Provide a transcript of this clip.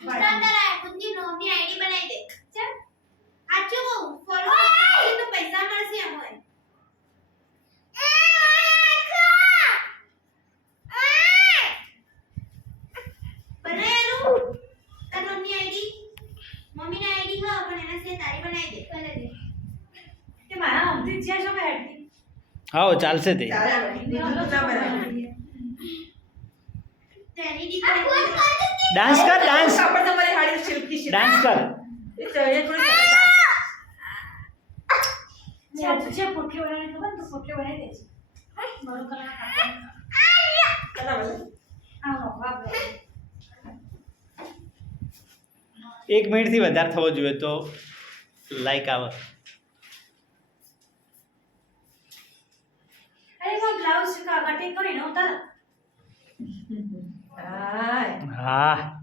સ્ટાન્ડર આ ખુદની નોમની આઈડી બનાવી દે ચલ સાચું કહું ફોલો કરશે તો પૈસા મળશે અમને બનાયેલું તાર નોમની આઈડી મમ્મીની આઈડી હા પણ એના સે તારી બનાવી દે કલે દે કે મારા નામથી જ્યાં છો હેડતી હા ચાલશે તે તેની દીકરી ડાન્સ કર ડાન્સ કાપડ તમારી હાડી સિલ્કી છે ડાન્સ કર એ થોડી જે પોટલી બનાવી ખબર તો પોટલી બનાવી દેજે મારું કલા કલા આવો બાપ 1 મિનિટથી વધારે થવો જોઈએ તો લાઈક આવે અરે વો બ્લાઉઝ કા કટિંગ કરીને ઉતાર હાય હા